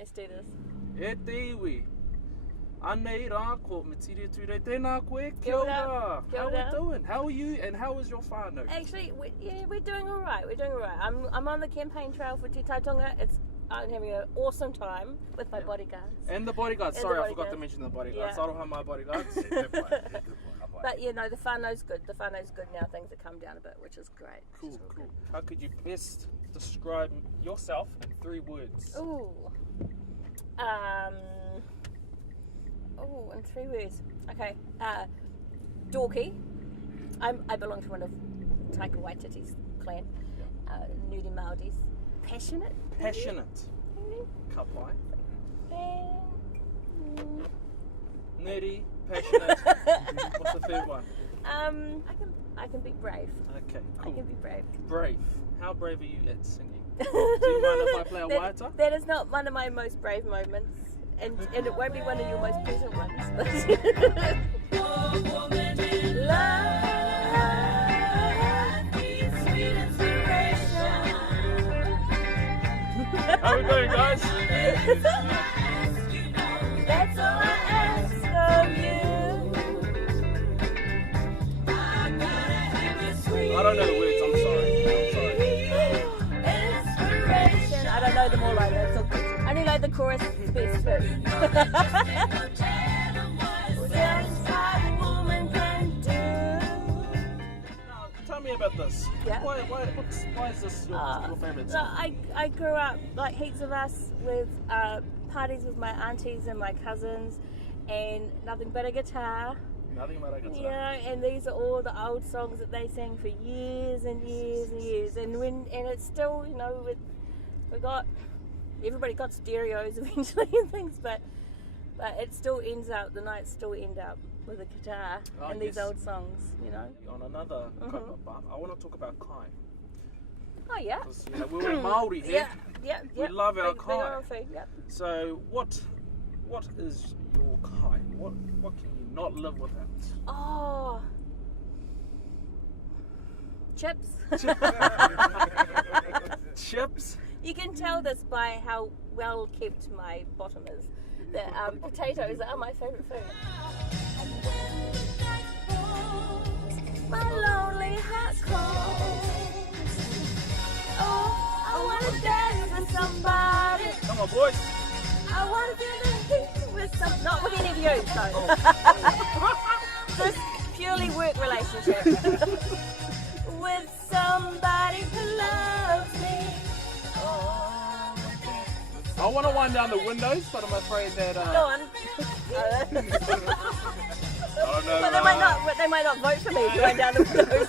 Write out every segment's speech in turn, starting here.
Let's do this. E te iwi. Anei rā ko mitiri ture tēnā koe. Kia ora. Kia How are ora. we doing? How are you and how is your whānau? Actually, we're doing all right. We're doing all right. I'm on the campaign trail for Te Taitonga. I'm having an awesome time with my bodyguards. And the bodyguards. And Sorry, the I forgot to bodyguards. mention the bodyguards. Yeah. Aroha my bodyguards. But the whānau's good. The whānau's good now. Things have come down a bit, which is great. Cool. How could you best describe yourself in 3 words? Ooh. In 3 words. Okay. Dorky. I belong to one of Taika Waititi's clan. Nudi Māoris. Passionate. Ka pai. Nerdy, passionate. What's the third one? I can be brave. Okay, cool. I can be brave. Brave. How brave are you at singing? Do you mind if I play a waiata? That is not one of my most brave moments, and it won't be one of your most pleasant ones. How we going, guys? That's all I ask of you. I don't know the words, I'm sorry. Inspiration. I don't know them all either. It's okay. I only know the chorus is best too. Tell me about this. Yeah. Why is this your favourite song? I grew up, like heaps of us, with parties with my aunties and my cousins, and nothing but a guitar. Nothing but a guitar. Yeah, and these are all the old songs that they sang for years and years and years, and it's still, everybody got stereos eventually and things, but it still ends up, the nights still end up with a guitar and these old songs, On another kaupapa, I want to talk about kai. Oh yeah. Because we're all Māori here. Yeah. We love our big kai. oral food, yep. So what is your kai? What can you not live without? Oh. Chips. Chips? You can tell this by how well kept my bottom is. The potatoes are my favourite food. My lonely heart calls. Oh, I want to dance with somebody. Come on, boys. I want to do the heat with some. Not with any of you, so. Just purely work relationship. With somebody who loves me. Oh. I want to wind down the windows, but I'm afraid that. Go on. I don't know. But they might not vote for me if you wind down the windows.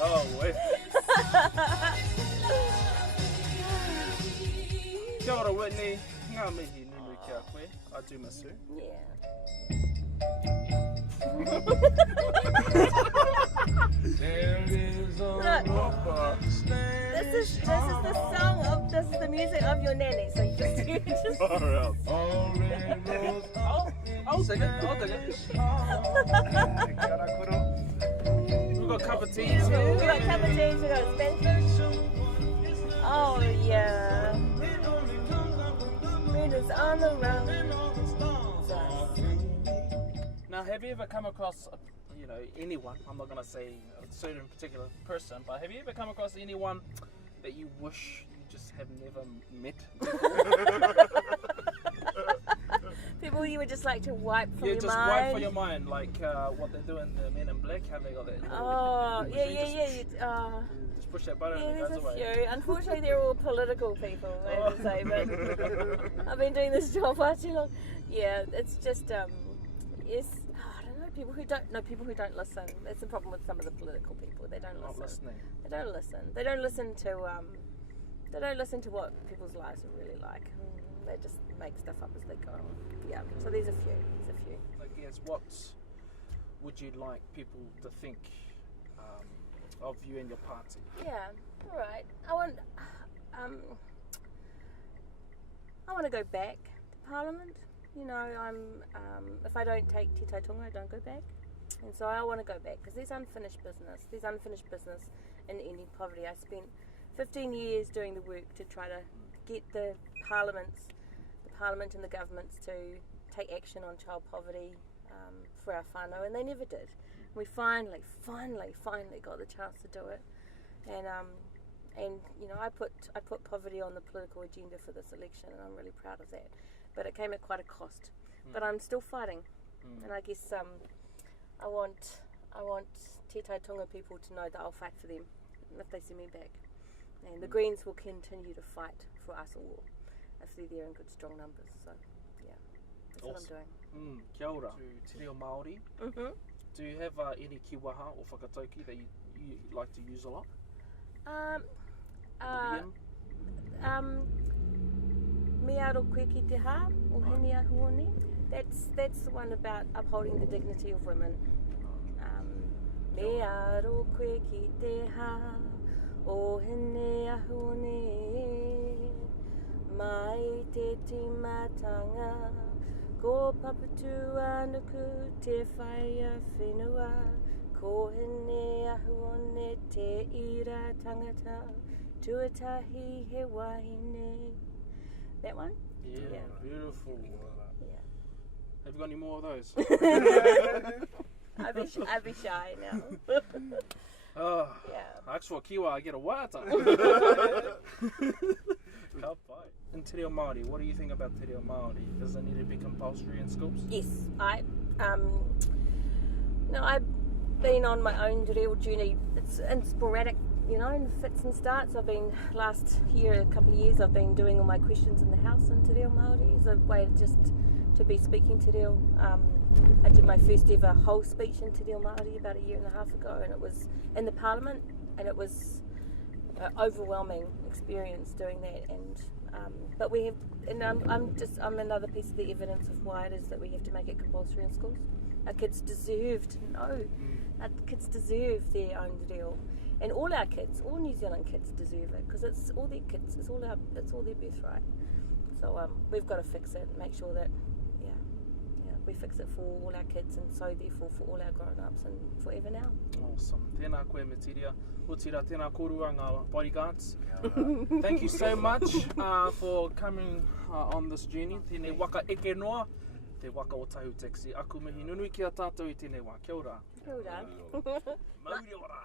Oh wait. Kia ora Whitney. Ngā mihi nunu kia koe. Atu masu. This is the music of your nanny. So you just I'll sing it. We've got cup of teas here. We got cup of teas. We got Spanish. Oh yeah. Readers on the run. Now, have you ever come across, anyone? I'm not going to say a certain particular person, but have you ever come across anyone that you wish you just have never met? People you would just like to wipe from your mind. Yeah, just wipe from your mind, like what they do in the Men in Black, how they got that. Oh, yeah. Just push that button Yeah, and it there's goes a away. few. Unfortunately, they're all political people, I have to say, but I've been doing this job far too long. Yeah, it's just, yes, I don't know, people who don't listen. That's the problem with some of the political people. They don't Not listen. listening. They don't listen. They don't listen to what people's lives are really like. They just make stuff up as they go. Yeah, so there's a few. I guess, what would you like people to think of you and your party? Yeah, all right. I want to go back to Parliament. If I don't take Te Taitonga, I don't go back. And so I want to go back because there's unfinished business. There's unfinished business in ending poverty. I spent 15 years doing the work to try to get the parliament and the governments to take action on child poverty for our whānau, and they never did. We finally got the chance to do it, and you know, I put poverty on the political agenda for this election, and I'm really proud of that. But it came at quite a cost. But I'm still fighting, and I guess I want Te Tai Tonga people to know that I'll fight for them if they send me back, and the Greens will continue to fight for us all if they're there in good strong numbers. So yeah, that's what I'm doing. Kia ora. To Te Reo Māori. Do you have any kiwaha or whakatauki that you like to use a lot? Me aro koe ki te hā, o hene a huone. That's the one about upholding the dignity of women. Me aro koe ki te hā, o hene a huone. Mai te timatanga, ko papatu anuku te whaia whenua. Ko hene a huone te ira tangata, tuatahi he wahine. That one? Yeah, beautiful. Yeah. Have you got any more of those? I'd be shy now. Yeah. Ask for a kiwa, I get a wata. In Te Reo Māori, what do you think about Te Reo Māori? Does it need to be compulsory in schools? Yes, I've been on my own Te Reo journey. It's in sporadic, you know, in fits and starts. I've been, last year, a couple of years, I've been doing all my questions in the house in Te Reo Māori as a way just to be speaking Te Reo. I did my first ever whole speech in Te Reo Māori about a year and a half ago, and it was in the Parliament, and it was an overwhelming experience doing that. And but we have, and I'm another piece of the evidence of why it is that we have to make it compulsory in schools. Our kids deserve to know. Our kids deserve their own Te Reo, and all our kids, all New Zealand kids, deserve it because it's all their kids. It's all their birthright. So we've got to fix it. Make sure that we fix it for all our kids, and so therefore for all our grown-ups and forever now. Awesome. Tēnā koe me tiria. Utira tēnā korua ngā bodyguards. Thank you so much for coming on this journey. Tēnei waka eke noa, te waka o Tahu Taxi. Aku mihi nunui ki a tātou I tēnei wā. Kia ora. Kia ora. Mauri ora.